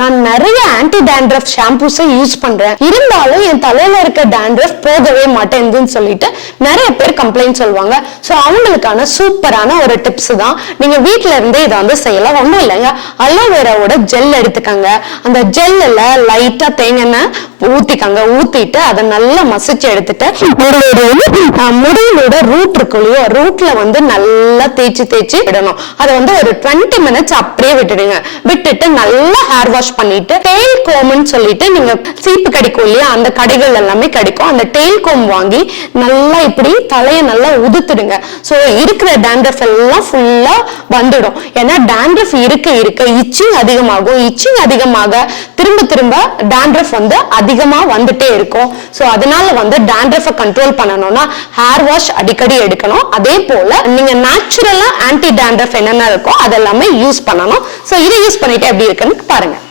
நான் நிறைய anti dandruff ஷாம்பூஸை use பண்றேன். இருந்தாலும் என் தலையில இருக்க டேண்ட்ரஃப் போகவே மாட்டேங்குதுன்னு சொல்லிட்டு நிறைய பேர் கம்ப்ளைண்ட் சொல்லுவாங்க. ஸோ அவங்களுக்கான சூப்பரான ஒரு டிப்ஸ் தான். நீங்க வீட்டில இருந்தே இதை வந்து செய்யலாம். ஒன்றும் இல்லைங்க. அலோவேராவோட ஜெல் எடுத்துக்கங்க. அந்த ஜெல்லில் லைட்டா தேங்காய் ஊத்திக்கங்க. ஊத்திட்டு அதை நல்லா மசிச்சு எடுத்துட்டு உங்களோட முடியலோட ரூட் இருக்கு இல்லையோ ரூட்ல வந்து நல்லா தேய்ச்சி தேய்ச்சி விடணும். அதை வந்து ஒரு டுவெண்ட்டி மினிட்ஸ் அப்படியே விட்டுடுங்க. விட்டுட்டு நல்லா ஹேர் வாஷ் பண்ணிட்டு டெய்ல் கோம்னு சொல்லிட்டு நீங்க சீப்பு கிடைக்கும் இல்லையா அந்த கடைகள் எல்லாமே கிடைக்கும். அந்த டெய்ல் கோம் வாங்கி நல்லா இப்படி தலையை நல்லா உதுத்துடுங்க. ஸோ இருக்கிற டேண்ட்ரஃப் எல்லாம் ஃபுல்லா வந்துடும். ஏன்னா டேண்ட்ரஃப் இருக்க இருக்க. இச்சிங் அதிகமாகும். இச்சிங் அதிகமாக திரும்ப திரும்ப டேண்ட்ரஃப் வந்து அதிகமா வந்துட்டே இருக்கும். ஸோ அதனால வந்து டேண்ட்ரஃபை கண்ட்ரோல் பண்ணணும்னா ஹேர் வாஷ் அடிக்கடி எடுக்கணும். அதே போல நீங்க நேச்சுரலாக ஆன்டி டேண்ட்ரஃப் என்னென்ன இருக்கோ அதெல்லாமே யூஸ் பண்ணணும். ஸோ இதை யூஸ் பண்ணிட்டு எப்படி இருக்குன்னு பாருங்க.